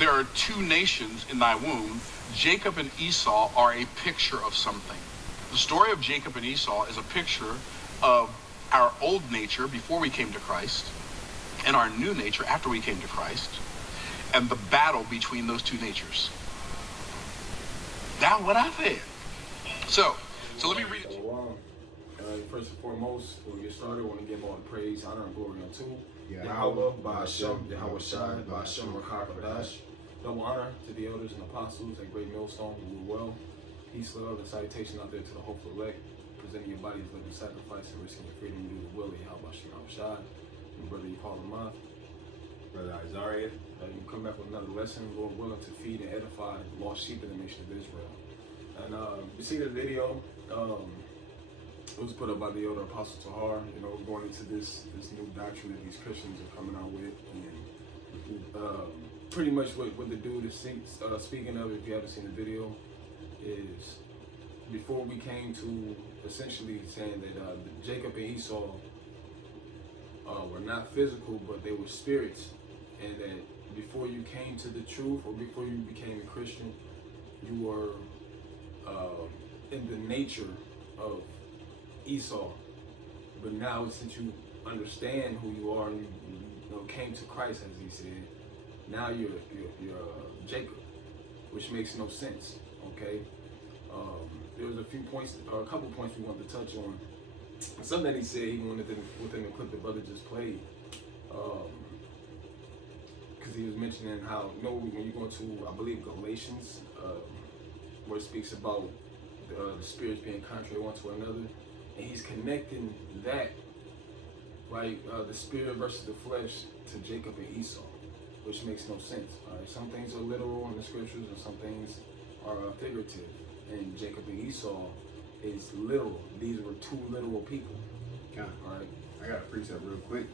there are two nations in thy womb. Jacob and Esau are a picture of something. The story of Jacob and Esau is a picture of our old nature before we came to Christ and our new nature after we came to Christ, and the battle between those two natures. That's what I said. So let me read it. First and foremost, before we get started, I want to give all the praise, honor, and glory unto Yahweh, Ba'ashem, Yahweh Shai, Ba'ashem, Rakakadash. Double honor to the elders and apostles at Great Millstone who rule well. Peace, love, and salutation out there to the hopeful elect, presenting your body as living sacrifice and risking your freedom to do the will of Yahweh Yahweh Shai. And brother, you call him off. Brother Isaiah. You come back with another lesson, Lord willing, to feed and edify the lost sheep of the nation of Israel. And you see the video. It was put up by the elder Apostle Tahar, going into this new doctrine that these Christians are coming out with. And pretty much what the dude is speaking of, if you haven't seen the video, is before we came to essentially saying that Jacob and Esau were not physical, but they were spirits, and that before you came to the truth or before you became a Christian, you were in the nature of Esau. But now, since you understand who you are and you came to Christ, as he said, now you're Jacob, which makes no sense. Okay, there was a couple points we wanted to touch on. Something that he said, even within the clip the brother just played, because he was mentioning how when you go into, I believe, Galatians, where it speaks about the spirits being contrary one to another. And he's connecting that, right, the spirit versus the flesh, to Jacob and Esau, which makes no sense. Right? Some things are literal in the scriptures and some things are figurative. And Jacob and Esau is literal. These were two literal people. All right. I got a precept real quick.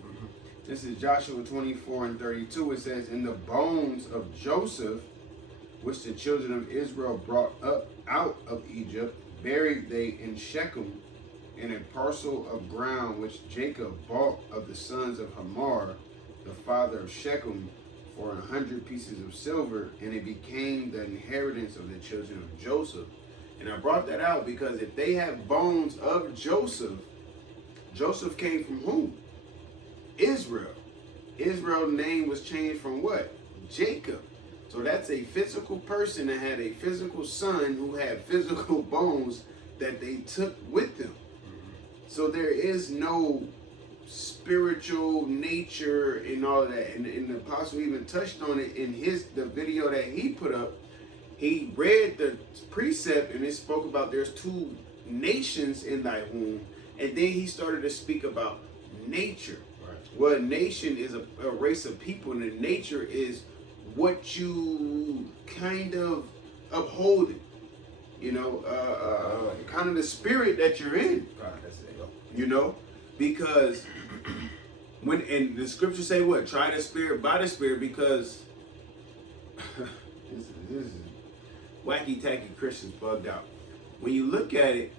This is Joshua 24:32. It says, "In the bones of Joseph, which the children of Israel brought up out of Egypt, buried they in Shechem, in a parcel of ground which Jacob bought of the sons of Hamor, the father of Shechem, for 100 pieces of silver, and it became the inheritance of the children of Joseph." And I brought that out because if they have bones of Joseph, Joseph came from whom? Israel. Israel's name was changed from what? Jacob. So that's a physical person that had a physical son who had physical bones that they took with them. So there is no spiritual nature and all of that. And the apostle even touched on it in the video that he put up. He read the precept and it spoke about there's two nations in thy womb. And then he started to speak about nature. Right. Well, a nation is a race of people, and the nature is what you kind of uphold it. Kind of the spirit that you're in. Because and the scriptures say what? Try the spirit by the spirit, because this is wacky tacky Christians bugged out. When you look at it,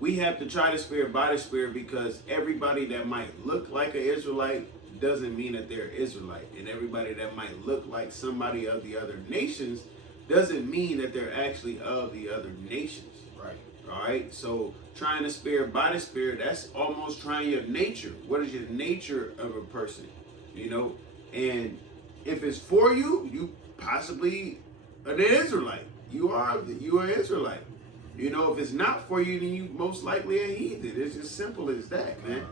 we have to try the spirit by the spirit, because everybody that might look like an Israelite doesn't mean that they're Israelite, and everybody that might look like somebody of the other nations doesn't mean that they're actually of the other nations. Right. All right. So trying the spirit by the spirit, that's almost trying your nature. What is your nature of a person? And if it's for you, you possibly are an Israelite. You are Israelite. If it's not for you, then you most likely a heathen. It's as simple as that, man.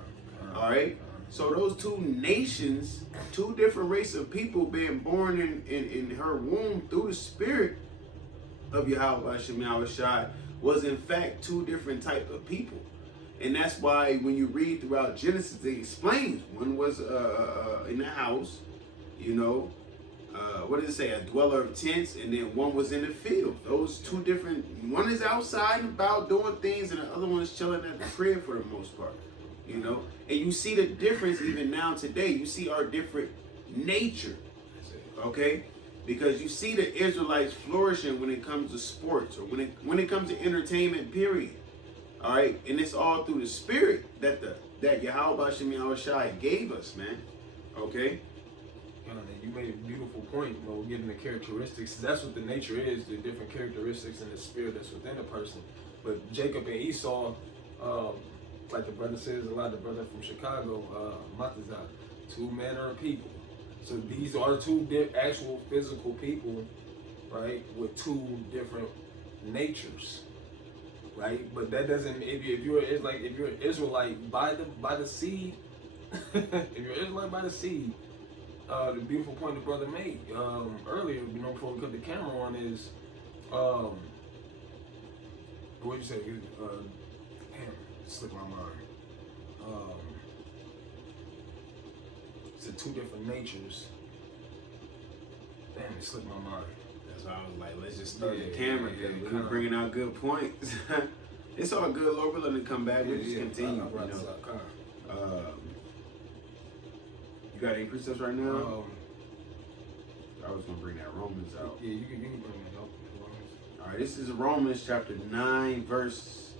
All right. So those two nations, two different races of people being born in her womb through the spirit of Yahweh Yahweh Shai, was in fact two different types of people. And that's why when you read throughout Genesis, it explains one was in the house, what does it say? A dweller of tents, and then one was in the field. Those two different, one is outside and about doing things, and the other one is chilling at the crib for the most part. And you see the difference even now today. You see our different nature, okay? Because you see the Israelites flourishing when it comes to sports, or when it comes to entertainment, period. All right, and it's all through the spirit that Yahweh Yahweh Shai gave us, man. Okay, You made a beautiful point. You know, getting the characteristics. That's what the nature is, the different characteristics and the spirit that's within a person. But Jacob and Esau, like the brother says a lot, the brother from Chicago, Matazah, two manner of people. So these are two actual physical people, right, with two different natures, right? But that doesn't, if you're an Israelite by the seed, if you're an Israelite by the seed, the beautiful point the brother made earlier, before we put the camera on, is what did you say? Damn, it slipped my mind. It's the two different natures. Damn, it slipped my mind. That's why I was like, let's just start the camera. We're bringing out good points. It's all good, Lord. We're letting it come back. We'll just continue. You got any precepts right now? I was gonna bring that Romans out. Yeah, you can bring that out. All right, this is Romans chapter 9, verse.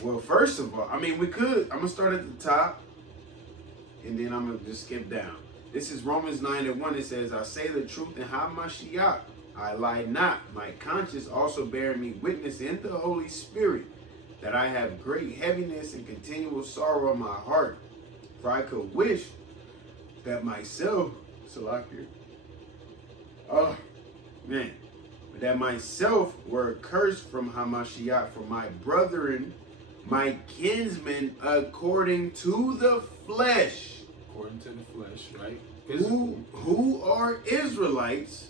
Well, first of all, I'm gonna start at the top, and then I'm gonna just skip down. This is Romans 9:1. It says, "I say the truth in Hamashiach, I lie not. My conscience also bearing me witness in the Holy Spirit, that I have great heaviness and continual sorrow in my heart. For I could wish that myself, that myself were accursed from Hamashiach for my brethren, my kinsmen, according to the flesh." According to the flesh, right? Who are Israelites,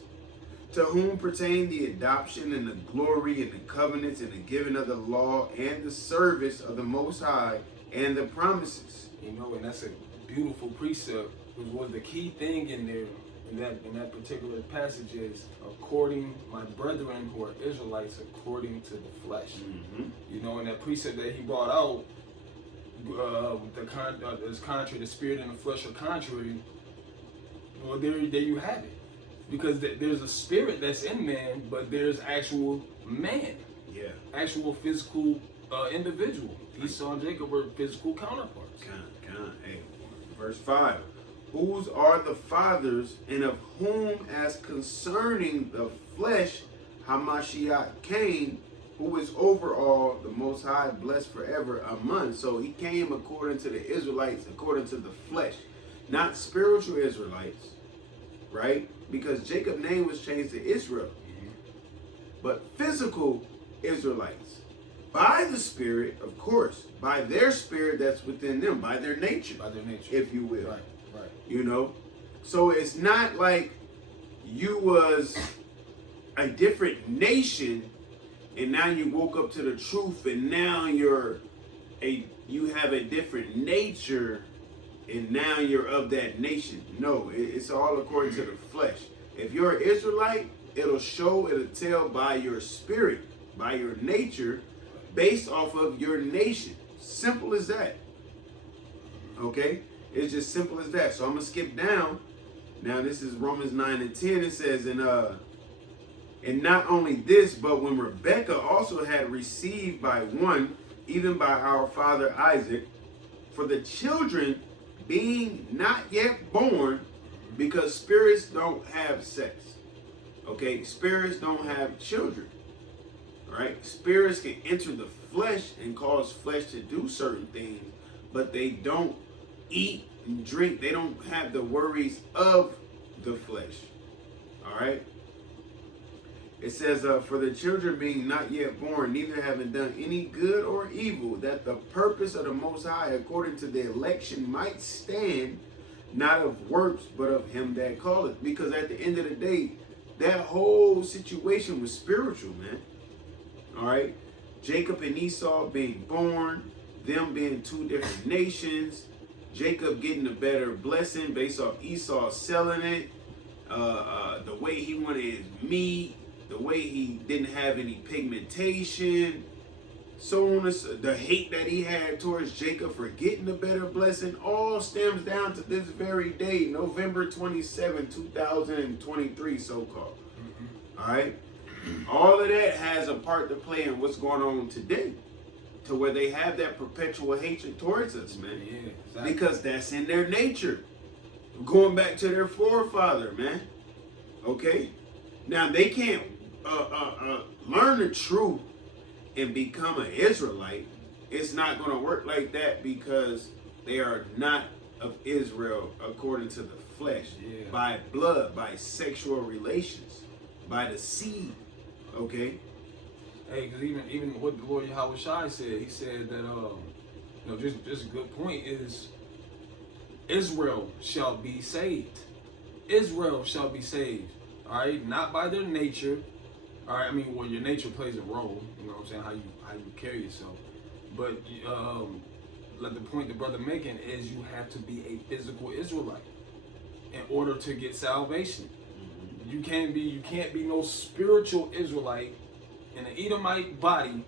to whom pertain the adoption and the glory and the covenants and the giving of the law and the service of the Most High and the promises. You know, and that's a beautiful precept. Which was the key thing in there, in that particular passage, is according, my brethren who are Israelites, according to the flesh. Mm-hmm. You know, and that precept that he brought out, is contrary. The spirit and the flesh are contrary. Well, there you have it. Because there's a spirit that's in man, but there's actual man. Yeah. Actual physical individual. Esau and Jacob were physical counterparts. Hey, verse 5. Whose are the fathers, and of whom, as concerning the flesh, Hamashiach came, who is over all, the Most High, blessed forever. Amen. So he came according to the Israelites, according to the flesh, not spiritual Israelites, right? Because Jacob's name was changed to Israel, but physical Israelites, by the Spirit, of course, by their spirit that's within them, by their nature, if you will. Right. You know, so it's not like you was a different nation and now you woke up to the truth and now you have a different nature and now you're of that nation. No, it's all according to the flesh. If you're an Israelite, it'll tell by your spirit, by your nature, based off of your nation. Simple as that. Okay? It's just simple as that. So I'm going to skip down. Now this is Romans 9 and 10. It says, and not only this, but when Rebekah also had received by one, even by our father Isaac, for the children being not yet born, because spirits don't have sex. Okay? Spirits don't have children. Right? Spirits can enter the flesh and cause flesh to do certain things, but they don't eat and drink. They don't have the worries of the flesh. All right. It says, for the children being not yet born, neither having done any good or evil, that the purpose of the Most High, according to the election, might stand, not of works, but of him that calleth. Because at the end of the day, that whole situation was spiritual, man. All right. Jacob and Esau being born, them being two different nations, Jacob getting a better blessing based off Esau selling it, the way he wanted his meat, the way he didn't have any pigmentation, so on, the hate that he had towards Jacob for getting a better blessing, all stems down to this very day, November 27, 2023, so-called. All right? All of that has a part to play in what's going on today, to where they have that perpetual hatred towards us, man. Yeah, exactly. Because that's in their nature. going back to their forefather, man. Okay? Now, they can't learn the truth and become an Israelite. It's not going to work like that because they are not of Israel according to the flesh, by blood, by sexual relations, by the seed. Okay? Hey, because even what the Lord Yahweh Shai said, he said that, just a good point is, Israel shall be saved. Israel shall be saved. All right, not by their nature. All right, I mean, well, your nature plays a role. You know what I'm saying? How you carry yourself. But like the point the brother making is, you have to be a physical Israelite in order to get salvation. You can't be no spiritual Israelite in an Edomite body.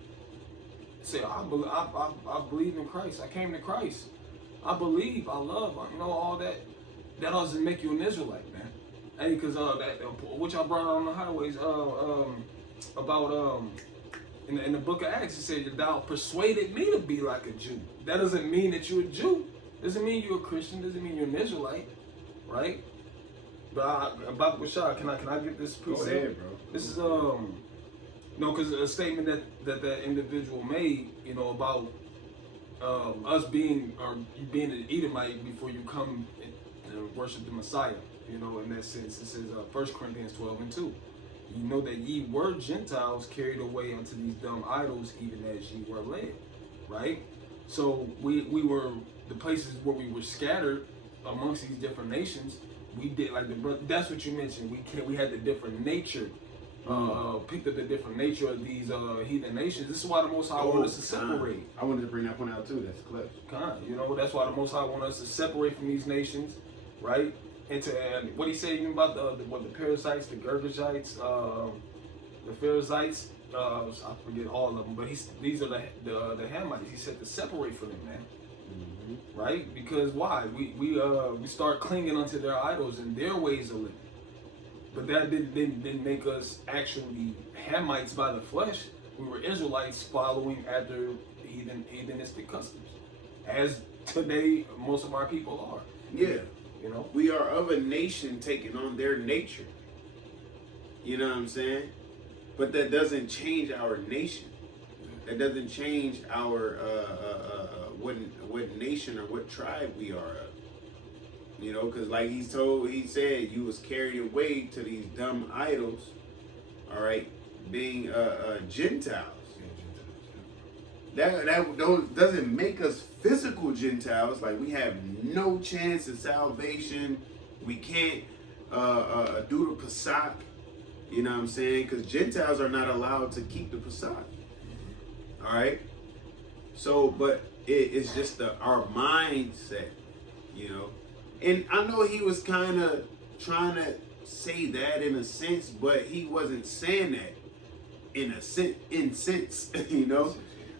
Say, I believe in Christ. I came to Christ. I believe. I love. All that. That doesn't make you an Israelite, man. Hey, because what y'all brought out on the highways about in the book of Acts, it said, "Thou persuaded me to be like a Jew." That doesn't mean that you're a Jew. Doesn't mean you're a Christian. Doesn't mean you're an Israelite, right? But about Bashar, can I get this piece? Go ahead, bro. This is because a statement that individual made, about us being, or you being an Edomite before you come and worship the Messiah. In that sense, it says 1 Corinthians 12:2. You know that ye were Gentiles carried away unto these dumb idols, even as ye were led. Right? So we were the places where we were scattered amongst these different nations. We did, like the brother. That's what you mentioned. We had the different nature. Picked up the different nature of these heathen nations. This is why the Most High wanted us to separate. I wanted to bring that point out too. That's clutch. That's why the Most High wanted us to separate from these nations, right? And what he said even about the parasites, the Girgashites, the Pharisees. I forget all of them, but these are the Hamites. He said to separate from them, man. Mm-hmm. Right? Because why? We start clinging onto their idols and their ways of living. But that didn't make us actually Hamites by the flesh. We were Israelites following after heathenistic customs, as today most of our people are. Yeah. We are of a nation taking on their nature. You know what I'm saying? But that doesn't change our nation. That doesn't change our what nation or what tribe we are of. Because like he said, you was carried away to these dumb idols, all right, being Gentiles. That doesn't make us physical Gentiles. Like, we have no chance of salvation. We can't do the Pesach. You know what I'm saying? Because Gentiles are not allowed to keep the Pesach. All right. So, but it's just our mindset, And I know he was kind of trying to say that in a sense, but he wasn't saying that in sense,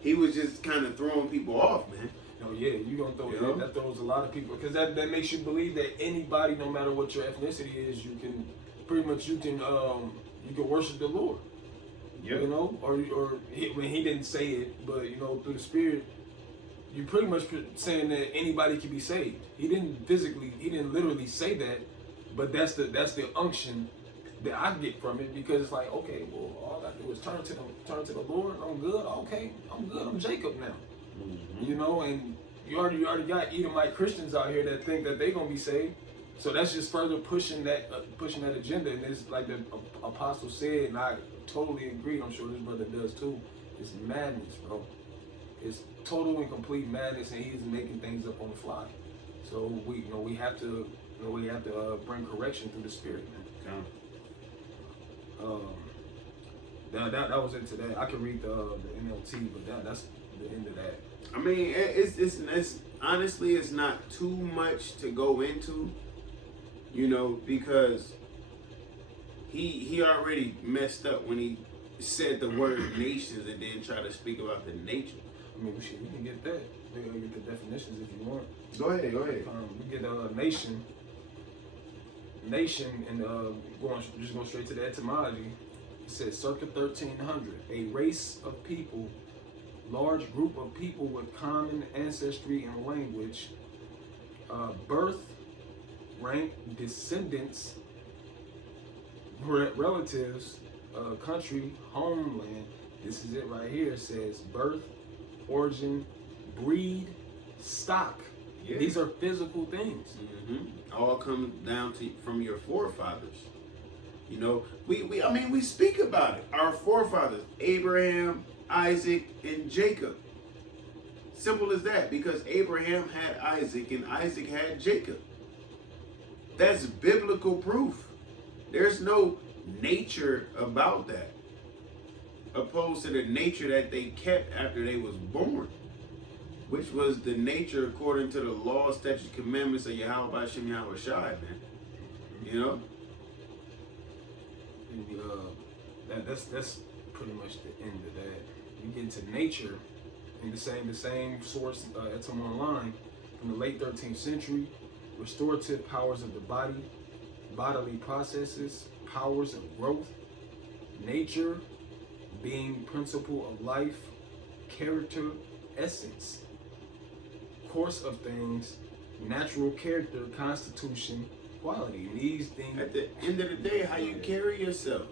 He was just kind of throwing people off, man. Oh yeah, you gonna throw that throws a lot of people, because that makes you believe that anybody, no matter what your ethnicity is, you can worship the Lord. Yeah. He didn't say it, but through the Spirit, you pretty much saying that anybody can be saved. He didn't literally say that, but that's the unction that I get from it, because it's like, okay, well, all I do is turn to the Lord. I'm good. Okay, I'm good. I'm Jacob now. Mm-hmm. And you already got Edomite Christians out here that think that they're gonna be saved. So that's just further pushing that agenda. And it's like the apostle said, and I totally agree. I'm sure this brother does too. It's madness, bro. It's total and complete madness, and he's making things up on the fly. So we have to bring correction through the Spirit, man. That was it today. I can read the NLT, but that's the end of that. I mean, it's honestly, it's not too much to go into, because he already messed up when he said the word nations and then try to speak about the nature. I mean, we can get that. We can get the definitions if you want. Go ahead. We get nation, and just going straight to the etymology. It says circa 1300, a race of people, large group of people with common ancestry and language, birth, rank, descendants, relatives, country, homeland. This is it right here. It says birth, origin, breed, stock. Yeah. These are physical things. All comes down to from your forefathers. You know, we speak about it. Our forefathers, Abraham, Isaac, and Jacob. Simple as that, because Abraham had Isaac and Isaac had Jacob. That's biblical proof. There's no nature about that, opposed to the nature that they kept after they was born, which was the nature according to the law, statutes, commandments of Yahweh Hashem Yahweh Shai, man. You know? And, that's pretty much the end of that. You get into nature, and the same source, Etam Online, from the late 13th century, restorative powers of the body, bodily processes, powers of growth, nature, being principle of life, character, essence, course of things, natural character, constitution, quality. These things. At the end of the day, how you carry yourself.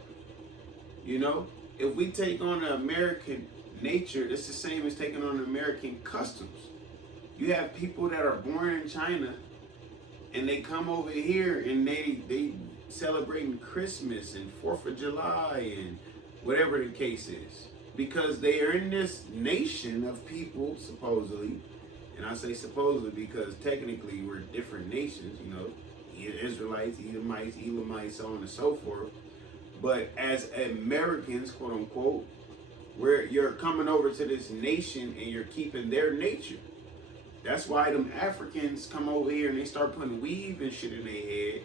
You know, if we take on the American nature, it's the same as taking on American customs. You have people that are born in China, and they come over here and they celebrating Christmas and 4th of July and whatever the case is, because they are in this nation of people, supposedly, and I say supposedly because technically we're different nations, you know, Israelites, Edomites, Elamites, so on and so forth. But as Americans, quote unquote, where you're coming over to this nation and you're keeping their nature. That's why them Africans come over here and they start putting weave and shit in their head,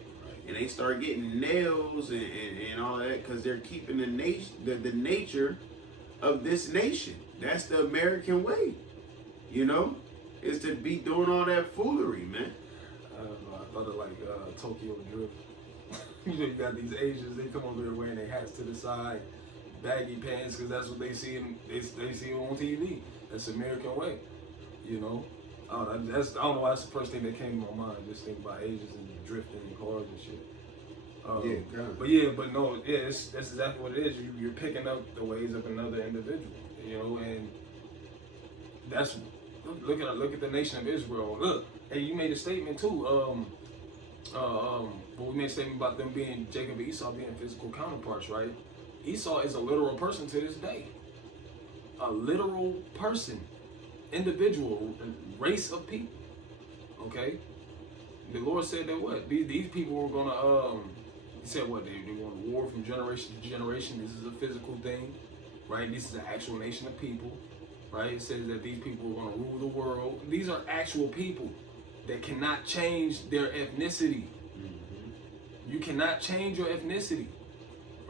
and they start getting nails and all that, because they're keeping the nature of this nation. That's the American way, you know, is to be doing all that foolery, man. I don't know. I thought of like Tokyo Drift. You know, you got these Asians. They come over here wearing their hats to the side, baggy pants, because that's what they see. They see on TV. That's the American way, you know. I don't know why that's the first thing that came to my mind. Just think about Asians and drifting in cars and shit. But that's exactly what it is. You're picking up the ways of another individual, you know, and that's look at the nation of Israel. Look, hey, you made a statement too. We made a statement about them being Jacob and Esau being physical counterparts, right? Esau is a literal person to this day. A literal person, individual, race of people. Okay? The Lord said that what? These people were gonna he said what? They want to war from generation to generation. This is a physical thing, right? This is an actual nation of people, right? It says that these people are gonna rule the world. These are actual people that cannot change their ethnicity. You cannot change your ethnicity,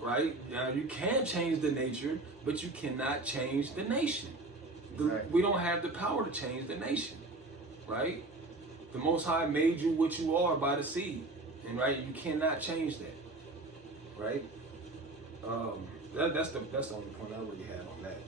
right? Now you can change the nature, but you cannot change the nation. We don't have the power to change the nation, right? The Most High made you what you are by the seed, and right, you cannot change that, right? That's the only point I really had on that.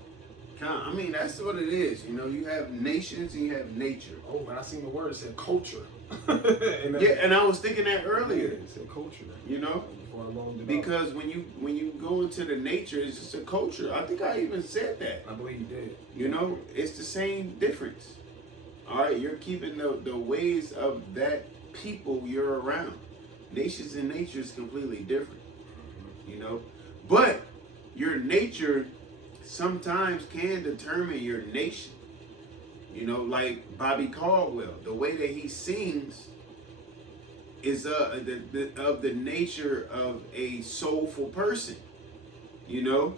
I mean, that's what it is. You know, you have nations and you have nature. Oh, when I seen the word, it said culture. And I was thinking that earlier. Yeah, it said culture. You know, before I loaned it because when you go into the nature, it's just a culture. I think I even said that. I believe you did. You know, it's the same difference. All right, you're keeping the ways of that people you're around. Nations and nature is completely different. You know, but your nature sometimes can determine your nation. You know, like Bobby Caldwell, the way that he sings is of the nature of a soulful person, you know,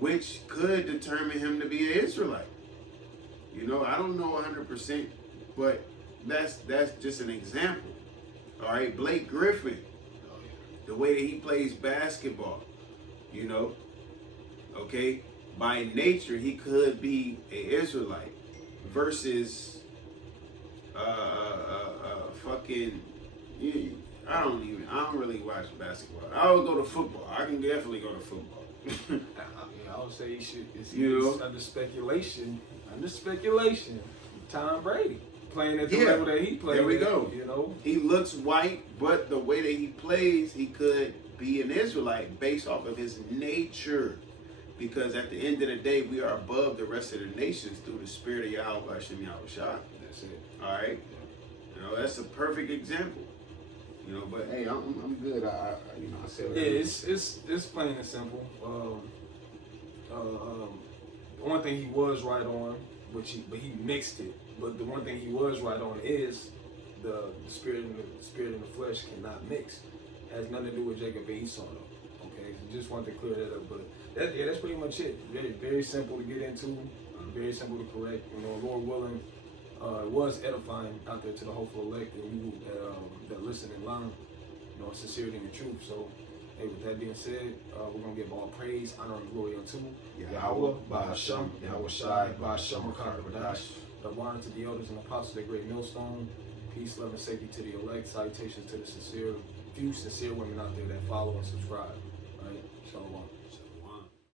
which could determine him to be an Israelite. You know, I don't know 100%, but that's just an example. All right, Blake Griffin, the way that he plays basketball, you know, okay, by nature he could be an Israelite versus fucking. I don't really watch basketball. I would go to football. I can definitely go to football. I would say it's you know, under speculation. Tom Brady. playing at the level that he played. There we go. You know, he looks white, but the way that he plays, he could be an Israelite based off of his nature. Because at the end of the day, we are above the rest of the nations through the spirit of Yahweh Hashem Yahushua. That's it. All right, you know, that's a perfect example. You know, but hey, I'm good. I said. Yeah, it's plain and simple. One thing he was right on, but he mixed it. But the one thing he was right on is the spirit and the flesh cannot mix. It has nothing to do with Jacob and Esau, though. Okay, so just wanted to clear that up. But that's pretty much it. Very, very simple to get into. Very simple to correct. You know, Lord willing, it was edifying out there to the hopeful elect and you that listen and learn. You know, sincerity and the truth. So, hey, with that being said, we're gonna give all praise, honor, and glory unto Yahweh, Ba'Hashem, Yahweh Shai, Ba'Hashem, Makar, the honor to the elders and apostles, that great millstone. Peace, love, and safety to the elect. Salutations to the few sincere women out there that follow and subscribe.